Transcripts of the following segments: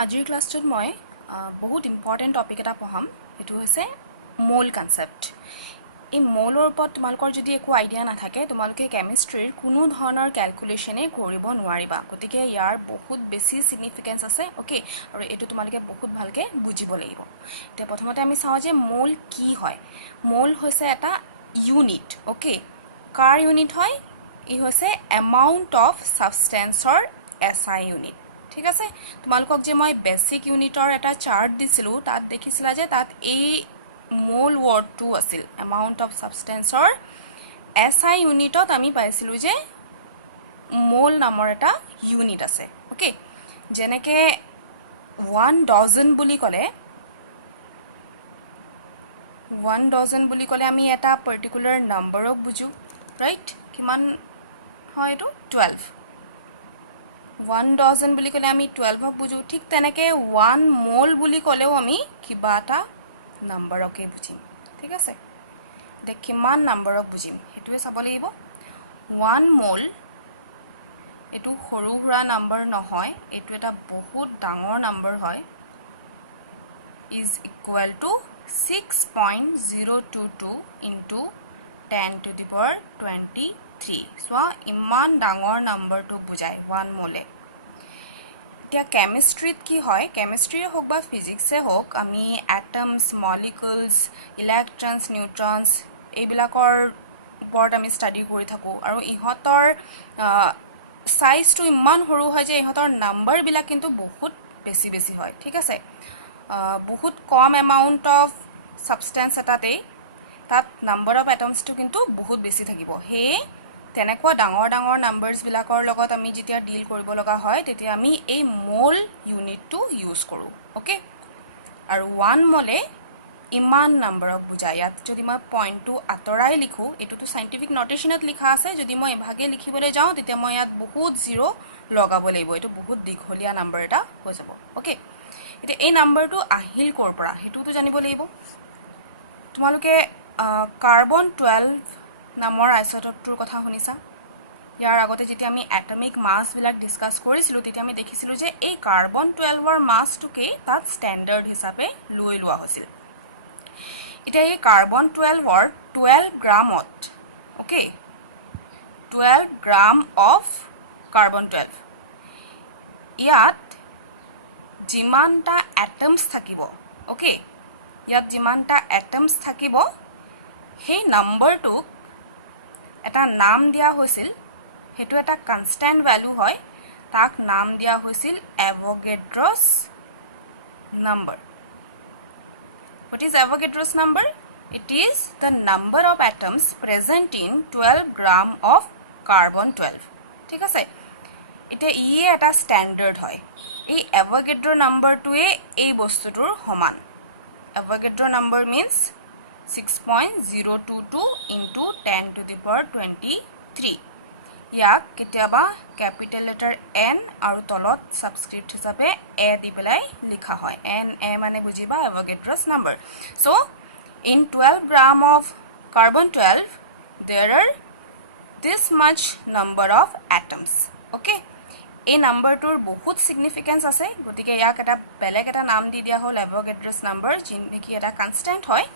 আজিৰ ক্লাছটোত মই বহুত ইম্পৰ্টেণ্ট টপিক এটা পঢ়াম। এইটো হৈছে মোল কনচেপ্ট। এই মোলৰ ওপৰত তোমালোকৰ যদি একো আইডিয়া নাথাকে তোমালোকে কেমিষ্ট্ৰিৰ কোনো ধৰণৰ ক্যালকুলেশনে কৰিব নোৱাৰিবা। গতিকে ইয়াৰ বহুত বেছি সিগনিফিকেন্স আছে। ওকে, আৰু এইটো তোমালোকে বহুত ভালকে বুজিব লাগিব। এতিয়া প্ৰথমতে আমি চাওঁ যে মোল কি হয়। মোল হৈছে এটা ইউনিট। ওকে, কাৰ ইউনিট হয়? ই হৈছে এমাউন্ট অফ সাবস্টেন্সৰ এসআই ইউনিট। ঠিক আছে, তোমালোকক যে মই বেসিক ইউনিটৰ এটা চাৰ্ট দিছিলো তাত দেখিছিলা যে তাত এই মোল ওয়াৰ্ডটো আছিল এমাউন্ট অফ সাবস্টেন্সৰ এসআই ইউনিটত আমি পাইছিলো যে মোল নামৰ এটা ইউনিট আছে। ওকে, যেনেকে 1 ডজন বুলি ক'লে 1 ডজন বুলি ক'লে আমি এটা পাৰ্টিকুলাৰ নাম্বাৰক বুজো, ৰাইট? কিমান হয় এটো? 12। 1 ডজন বুলি ক'লে আমি 12ক বুজো। ঠিক তেনেকে 1 মোল বুলি ক'লেও আমি কিবা এটা নাম্বাৰকে বুজিম। ঠিক আছে, এতিয়া কিমান নাম্বাৰক বুজিম হেতুৱে চাব লাগিব। 1 মোল এটো সৰু সুৰা নাম্বাৰ নহয়, এটো এটা বহুত ডাঙৰ নাম্বাৰ হয়। is equal to 6.022 into 10 to the power 23. So ইমান ডাঙৰ নাম্বাৰটো বুজায় 1 মোলে। এতিয়া কেমিষ্ট্ৰিত কি হয়? কেমিষ্ট্ৰিয়ে হোক বা ফিজিক্সে হোক আমি এটমস, মলিকুলস, ইলেক্ট্ৰনস, নিউট্ৰনস এইবিলাকৰ ওপৰত আমি ষ্টাডি কৰি থাকো আৰু ইহঁতৰ সাইজটো ইমান সৰু হয় যে ইহঁতৰ নাম্বাৰ বিলাক কিন্তু বহুত বেছি বেছি হয়। ঠিক আছে, বহুত কম এমাউন্ট অফ সাবস্টেন্স এটাতেই তাত নাম্বাৰ অফ এটমছটো কিন্তু বহুত বেছি থাকিব। হে তেনেকুৱা ডাঙৰ ডাঙৰ নাম্বাৰছ বিলাকৰ লগত আমি যেতিয়া ডিল কৰিব লগা হয় তেতিয়া আমি এই মোল ইউনিটটো ইউজ কৰো। ওকে, আৰু 1 মোলে ইমান নাম্বাৰক বুজায়। ইয়াত যদি মই পইণ্টটো আঁতৰাই লিখো, এটোতো সাইন্টিফিক নোটেশনত লিখা আছে, যদি মই এভাগে লিখিবলৈ যাওঁ তেতিয়া মই ইয়াত বহুত জিৰো লগাব লাগিব। এটো বহুত দীঘলীয়া নাম্বাৰ এটা হৈ যাব। ওকে, এতিয়া এই নাম্বাৰটো আহিল কৰ পৰা হেতুটো জানিব লাগিব। তোমালোকে কাৰ্বন 12 নামৰ আইসোটোপটোৰ কথা শুনিছা। ইয়াৰ আগতে যেতিয়া আমি এটমিক মাস বিলাক ডিসকাস কৰিছিলো তেতিয়া আমি দেখিছিলো যে এই কাৰ্বন 12ৰ মাসটোকে তাত স্ট্যান্ডাৰ্ড হিচাপে লৈ লোৱা হৈছিল। এতিয়া এই কাৰ্বন 12ৰ 12 গ্ৰামত, ওকে, 12 গ্ৰাম অফ কাৰ্বন 12 ইয়াত যিমানটা এটমস থাকিব, ওকে, ইয়াত যিমানটা এটমস থাকিব সেই নাম্বাৰটোক এটা নাম দিয়া হৈছিল। হেতু এটা কনস্ট্যান্ট ভ্যালু হয়, তাক নাম দিয়া হৈছিল এভোগাড্ৰছ number. What is Avogadro's number? It is the number of atoms present in 12 gram of carbon 12. ঠিক আছে, এটা ইয়ে এটা স্ট্যান্ডার্ড হয়। এই এভোগাড্ৰ নাম্বাৰটোৱে এই বস্তুটোৰ সমান। এভোগাড্ৰ number means 6.022 into 10 to the power 23. ইয়াক কেতিয়াবা ক্যাপিটেল লেটাৰ n আৰু তলত সাবস্ক্ৰিপ্ট হিচাপে a দি পেলাই লিখা হয়। n a মানে বুজিবা এভোগাড্ৰছ number. So in 12 gram of carbon 12 there are this much number of atoms. Okay, এই নাম্বাৰটোৰ বহুত সিগনিফিকেন্স আছে, গতিকে ইয়াক এটা বেলেগ এটা নাম দি দিয়া হ'ল এভোগাড্ৰছ নাম্বাৰ, যিনে কি এটা কনস্ট্যান্ট হয়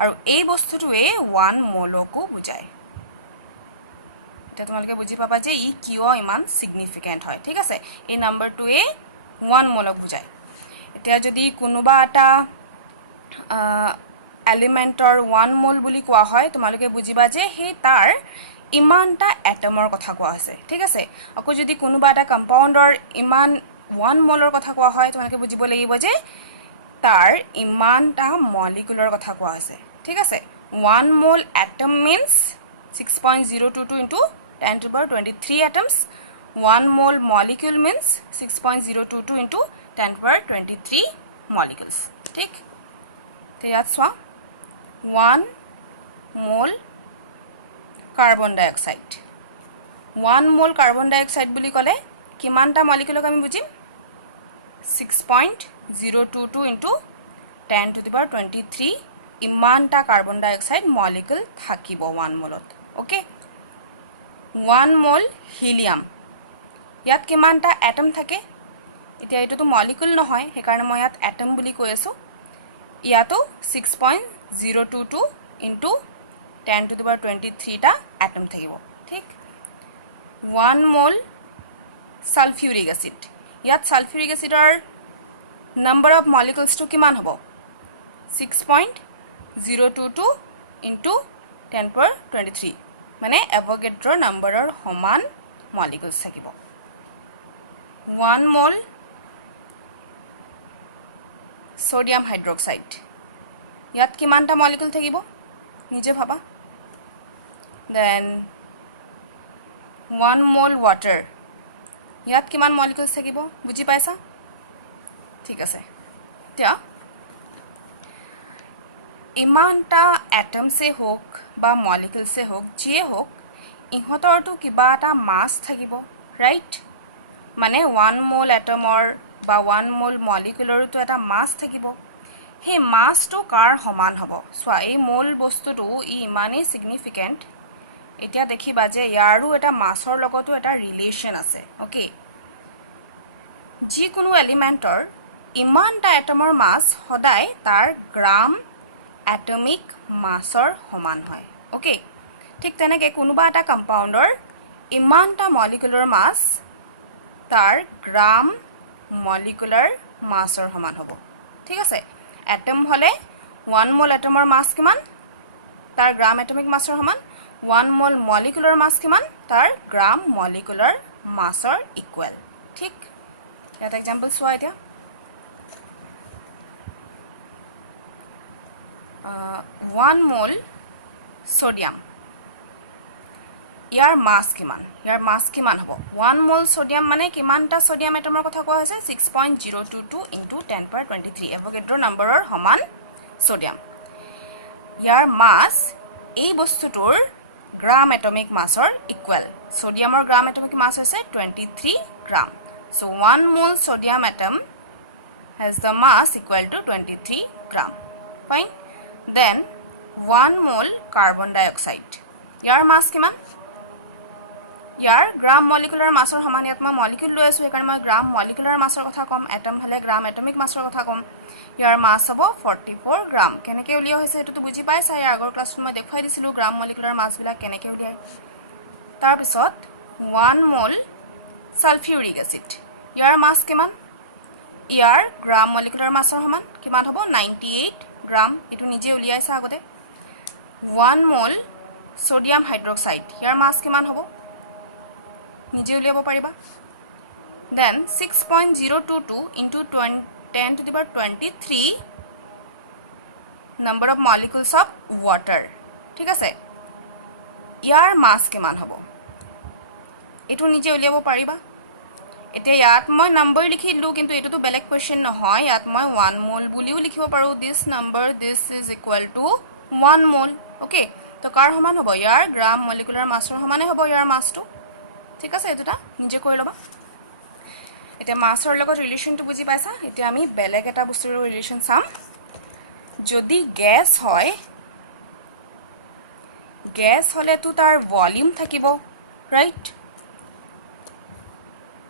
আৰু এই বস্তুটোৱে 1 মোলকো বুজায়। এটা তোমালোকে বুজি পাবা যে ই কিয় ইমান সিগনিফিকেন্ট হয়। ঠিক আছে, এই নাম্বাৰটোৱে 1 মোলক বুজায়। এতিয়া যদি কোনোবা এটা এলিমেন্টৰ 1 মোল বুলি কোৱা হয় তোমালোকে বুজিবা যে সেই তাৰ ইমানটা এটমৰ কথা কোৱা হৈছে। ঠিক আছে, আকৌ যদি কোনোবা এটা কম্পাউণ্ডৰ ইমান 1 মোলৰ কথা কোৱা হয় তোমালোকে বুজিব লাগিব যে তাৰ ইমানটা মলিকুলৰ কথা কোৱা হৈছে। ঠিক আছে, 1 মোল atom means 6.022 into 10 to the power 23 atoms. 1 mole molecule means 6.022 into 10 to the power 23 molecules. ঠিক, তো ইয়াত চোৱা 1 mole কাৰ্বন ডাই অক্সাইড। 1 mole কাৰ্বন ডাই অক্সাইড বুলি ক'লে কিমানটা মলিকুলক আমি বুজিম? 6.022 into 10 to the power 23 ইমানটা কাৰ্বন ডাই অক্সাইড মলিকুল থাকিব 1 মোলত। ওকে, 1 মোল হিলিয়াম, ইয়াত কিমানটা এটম থাকে? এতিয়া এটোটো মলিকুল নহয় হেকাৰণে মই ইয়াত এটম বুলি কৈ আছো ইয়াতো 6.022 ইনটু 10 to the power 23 টা এটম থাকিব ঠিক 1 মোল সালফিউরিক অ্যাসিড ইয়াত সালফিউরিক অ্যাসিডৰ নাম্বার অফ মলিকুলস টু কিমান হ'ব 6.022 ইনটু 10 to the power 23 মানে এভোগাড্ৰ নম্বৰৰ সমান মলিকুলস থাকিব 1 মোল সোডিয়াম হাইড্ৰক্সাইড ইয়াত কিমানটা মলিকুল থাকিব নিজে ভাবা দেন 1 মোল ওয়াটার ইয়াত কিমান মলিকুলস থাকিব বুজি পাইছা ঠিক আছে এতিয়া ইমানটা এটমসে হোক বা মলিকুলসে হোক যিয়ে হোক ইহঁতৰটো কিবা এটা মাস থাকিব ৰাইট মানে 1 মোল এটমৰ বা 1 মোল মলিকুলৰটো এটা মাস থাকিব হে মাসটো কাৰ সমান হ'ব সোৱা এই মোল বস্তুটো ই ইমানেই সিগনিফিকেন্ট এতিয়া দেখিবা যে ইয়াৰো এটা মাসৰ লগতো এটা ৰিলেশন আছে ওকে যিকোনো এলিমেন্টৰ ইমানটা এটমৰ মাস সদায় তাৰ গ্ৰাম এটমিক মাসৰ সমান হয় ওকে ঠিক তেনেকৈ কোনোবা এটা কম্পাউণ্ডৰ ইমানটা মলিকুলাৰ মাস তাৰ গ্ৰাম মলিকুলাৰ মাসৰ সমান হ'ব ঠিক আছে এটম হলে 1 মোল এটমৰ মাস কিমান তাৰ গ্ৰাম এটমিক মাসৰ সমান 1 মোল মলিকুলাৰ মাস কিমান তাৰ গ্ৰাম মলিকুলাৰ মাসৰ ইকুৱেল ঠিক এটা এক্সাম্পল চোৱা এতিয়া 1 মোল সোডিয়াম ইয়াৰ মাস কিমান হ'ব 1 মোল সোডিয়াম মানে কিমানটা সোডিয়াম এটমৰ কথা কোৱা হৈছে 6.022 ইনটু 10 to the power 23 এভোগাড্ৰ নম্বৰৰ সমান সোডিয়াম ইয়াৰ মাস এই বস্তুটোৰ গ্ৰাম এটমিক মাসৰ ইকুৱেল সোডিয়ামৰ গ্ৰাম এটমিক মাস হৈছে 23 গ্ৰাম so 1 mole sodium atom has the mass equal to 23 gram fine then 1 mole carbon dioxide ইয়াৰ মাস কিমান ইয়াৰ গ্ৰাম মলিকুলাৰ মাসৰ সমান ইয়াত মই মলিকুল লৈ আছো কাৰণ মই গ্ৰাম মলিকুলাৰ মাসৰ কথা কম এটম হলে গ্ৰাম এটমিক মাসৰ কথা কম ইয়াৰ মাস হ'ব 44 গ্ৰাম কেনেকৈ উলিয়া হৈছে এটো বুজি পাইছা ইয়াৰ আগৰ ক্লাছত মই দেখাই দিছিলো গ্ৰাম মলিকুলাৰ মাস বিলাক কেনেকৈ উলিয়ায় তাৰ পিছত 1 মোল সালফিউৰিক অ্যাসিড ইয়াৰ মাস কিমান ইয়াৰ গ্ৰাম মলিকুলাৰ মাসৰ সমান কিমান হ'ব 98 গ্ৰাম এটো নিজে উলিয়াইছা আগতে 1 মোল সোডিয়াম হাইড্ৰক্সাইড ইয়াৰ মাস কিমান হ'ব নিজে উলিয়াব পাৰিবা then 6.022 into 10 to the power 23 number of molecules of water ঠিক আছে ইয়াৰ মাস কিমান হ'ব এটো নিজে উলিয়াব পাৰিবা এতিয়া ইয়াত মই নম্বৰ লিখিলো কিন্তু এটো তো বেলেগ কোৱেশ্চন নহয় ইয়াত মই 1 মোল বুলিও লিখিব পাৰো this number this is equal to 1 মোল ওকে তো কাৰ সমান হ'ব ইয়াৰ গ্ৰাম মলিকুলাৰ মাসৰ সমানে হ'ব ইয়াৰ মাসটো ঠিক আছে এটোটা নিজে কৰি লবা এটা মাসৰ লগত ৰিলেশনটো বুজি পাইছা এতিয়া আমি বেলেগ এটা বস্তুৰ ৰিলেশন চাম যদি গ্যাস হয় গ্যাস হলে তো তাৰ ভলিউম থাকিব right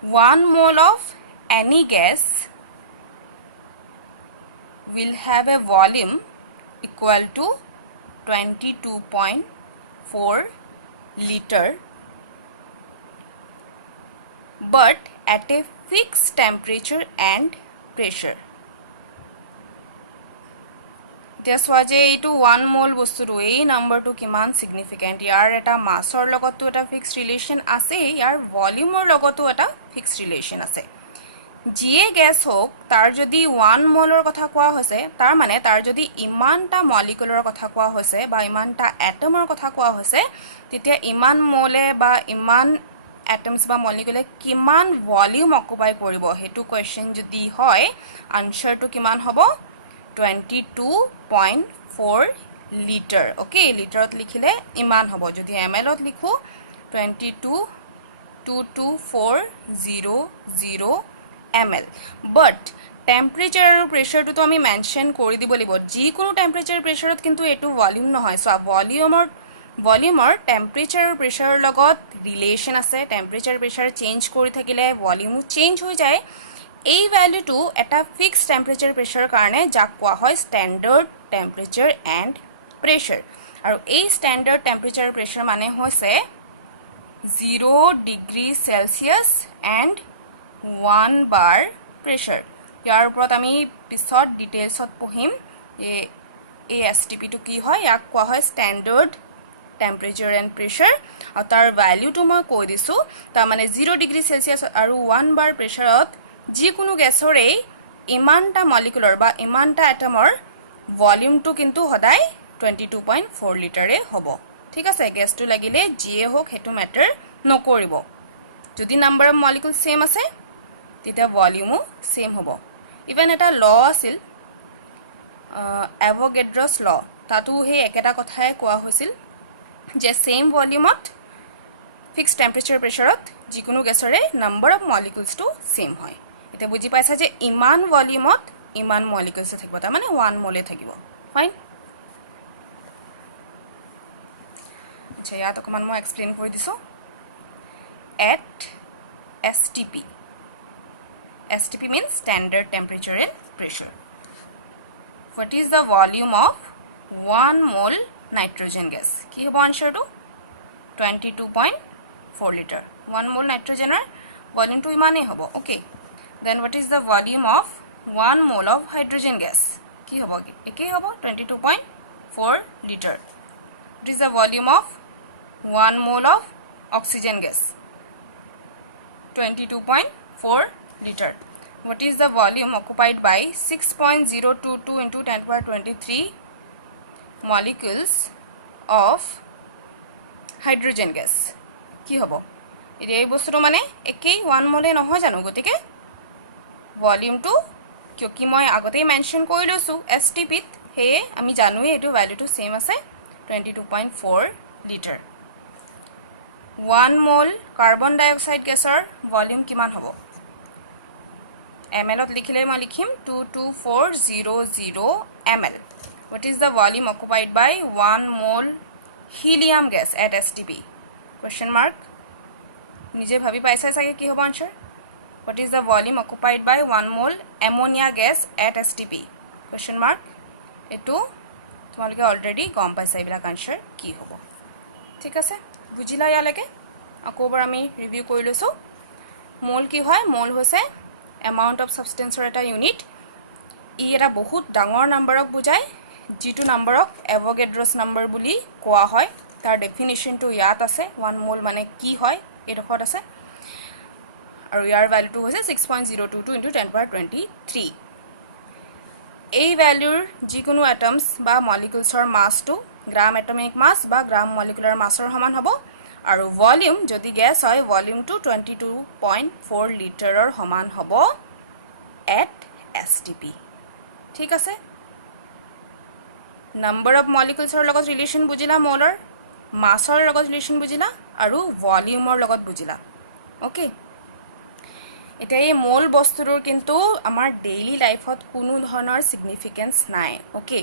1 mole of any gas will have a volume equal to 22.4 liter but at a fixed temperature and pressure त्यसवा जे इटु 1 मोल বস্তুটো এই নম্বৰটো কিমান সিগনিফিকেন্ট ইয়াৰ এটা মাসৰ লগতো এটা ফিক্সড ৰিলেশন আছে ইয়াৰ ভলিউমৰ লগতো এটা ফিক্সড ৰিলেশন আছে যিয়ে গ্যাস হোক তাৰ যদি 1 মোলৰ কথা কোৱা হৈছে তাৰ মানে তাৰ যদি ইমানটা মলিকুলাৰ কথা কোৱা হৈছে বা ইমানটা এটমৰ কথা কোৱা হৈছে তেতিয়া ইমান মোলে বা ইমান এটমস বা মলিকুলে কিমান ভলিউম অকুপাই কৰিব হেতু কোৱেশ্চন যদি হয় আনসাৰটো কিমান হ'ব 22.4 লিটাৰ ওকে লিটাৰত লিখিলে ইমান হ'ব যদি এমএলত লিখো 22.22400 ml but টেম্পারেচার আৰু প্ৰেসাৰটো আমি মেনশন কৰি দিব লাগিব যিকোনো টেম্পাৰেচাৰ প্ৰেসাৰত কিন্তু এটো ভলিউম নহয় সো ভলিউমৰ টেম্পাৰেচাৰ আৰু প্ৰেসাৰৰ লগত ৰিলেশন আছে টেম্পাৰেচাৰ প্ৰেসাৰ চেঞ্জ কৰি থাকিলে ভলিউম চেঞ্জ হৈ যায় এই ভ্যালুটো এটা ফিক্সড টেম্পাৰেচাৰ প্ৰেছাৰ কাৰণে যাক কোৱা হয় ষ্টেণ্ডাৰ্ড টেম্পাৰেচাৰ এণ্ড প্ৰেছাৰ আৰু এই ষ্টেণ্ডাৰ্ড টেম্পাৰেচাৰ প্ৰেছাৰ মানে হৈছে 0 degree Celsius and 1 bar pressure ইয়াৰ ওপৰত আমি পিছত ডিটেইলছত পঢ়িম এই এসটিপিটো কি হয় ইয়াক কোৱা হয় ষ্টেণ্ডাৰ্ড টেম্পাৰেচাৰ এণ্ড প্ৰেছাৰ আৰু তাৰ ভ্যালুটো মই কৈ দিছো তাৰ মানে 0 ডিগ্ৰী সেলসিয়াস আৰু 1 bar প্ৰেছাৰত যিকোনো গেছৰে ইমানটা মলিকুলাৰ বা ইমানটা এটমৰ ভলিউমটো কিন্তু সদায় 22.4 লিটাৰে হ'ব ঠিক আছে গেছটো লাগিলে জিএ হোক হেতু ম্যাটাৰ নকৰিব যদি নাম্বাৰ অফ মলিকুল সেম আছে তেতিয়া ভলিউমো সেম হ'ব ইভেন এটা ল আছিল এভোগাড্ৰছ ল তাতো হে একেটা কথাই কোৱা হৈছিল যে সেম ভলিউমত ফিক্সড টেম্পাৰেচাৰ প্ৰেছাৰত যিকোনো গেছৰে নাম্বাৰ অফ মলিকুলছটো সেম হয় এটা বুজি পাইছা যে ইমান ভলিউমত ইমান মলিকুলছ থাকিব তাৰ মানে 1 মোলে থাকিব ফাইন আচ্ছা ইয়াত অকমান মই এক্সপ্লেইন কৰি দিছো at STP means standard temperature and pressure what is the volume of 1 mole nitrogen gas কি হ'ব আনসাৰটো 22.4 liter 1 mole nitrogen er volume to ইমানেই হ'ব okay then what is the volume of 1 mole of hydrogen gas কি হ'ব একেই হ'ব 22.4 liter what is the volume of 1 mole of oxygen gas 22.4 liter what is the volume occupied by 6.022 into 10 power 23 molecules of hydrogen gas কি হ'ব এই বস্তুটো মানে একেই 1 মোলে নহয় জানো গতিকে ভলিউমটো কিয়কি মই আগতে মেনশন কৰি লৈছো এসটিপিত হে আমি জানোই এটো ভ্যালুটো সেম আছে 22.4 লিটাৰ 1 মোল কাৰ্বন ডাই অক্সাইড গেছৰ ভলিউম কিমান হ'ব ml ত লিখিলে মই লিখিম 22400 ml what is the volume occupied by 1 mole helium gas at STP question mark নিজে ভাবি পাইছা চাগে কি হ'ব answer what is the volume occupied by 1 mole ammonia gas at STP question mark এটো তোমালোকে অলৰেডি গম পাইছা এইবিলাক আনসাৰ কি হ'ব ঠিক আছে বুজিলা ইয়ালৈকে আকৌবাৰ আমি ৰিভিউ কৰি লৈছো মোল কি হয় মোল হৈছে এমাউন্ট অফ সাবস্টেন্সৰ এটা ইউনিট ই এটা বহুত ডাঙৰ নম্বৰক বুজায় যেটো নম্বৰক এভোগাড্ৰছ নম্বৰ বুলি কোৱা হয় তাৰ ডেফিনিশনটো ইয়াত আছে 1 মোল মানে কি হয় এডখত আছে আৰু ইয়াৰ ভ্যালুটো হৈছে 6.022 into 10 power 23 এই ভ্যালুৰ যিকোনো এটমছ বা মলিকুলছৰ মাছটো গ্ৰাম এটমিক মাছ বা গ্ৰাম মলিকুলাৰ মাছৰ সমান হ'ব আৰু ভলিউম যদি গ্যাস হয় ভলিউমটো 22.4 লিটাৰৰ সমান হ'ব at STP ঠিক আছে নাম্বাৰ অফ মলিকুলছৰ লগত ৰিলেচন বুজিলা মোলৰ মাছৰ লগত ৰিলেচন বুজিলা আৰু ভলিউমৰ লগত বুজিলা ওকে এটা এই মোল বস্তুৰ কিন্তু আমাৰ ডেইলি লাইফত কোনো ধৰণৰ সিগনিফিকেন্স নাই ওকে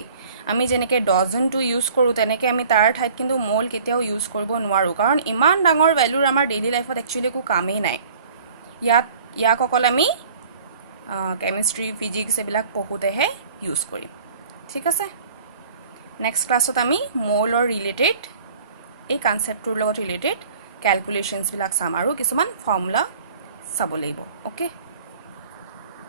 আমি যেনেকে ডজনটো ইউজ কৰো তেনেকে আমি তাৰ ঠাইত কিন্তু মোল কেতিয়াও ইউজ কৰিব নোৱাৰো কাৰণ ইমান ডাঙৰ ভ্যালুৰ আমাৰ ডেইলি লাইফত একচুয়ালি কো কামেই নাই ইয়াক অকল আমি কেমিষ্ট্ৰি ফিজিক্স এবিলাক পঢ়োতেহে ইউজ কৰিম ঠিক আছে নেক্সট ক্লাছত আমি মোলৰ ৰিলেটেড এই কনসেপ্টৰ লগত ৰিলেটেড ক্যালকুলেশনস বিলাক চাম আৰু কিছুমান ফৰ্মুলা চাব লাগিব ওকে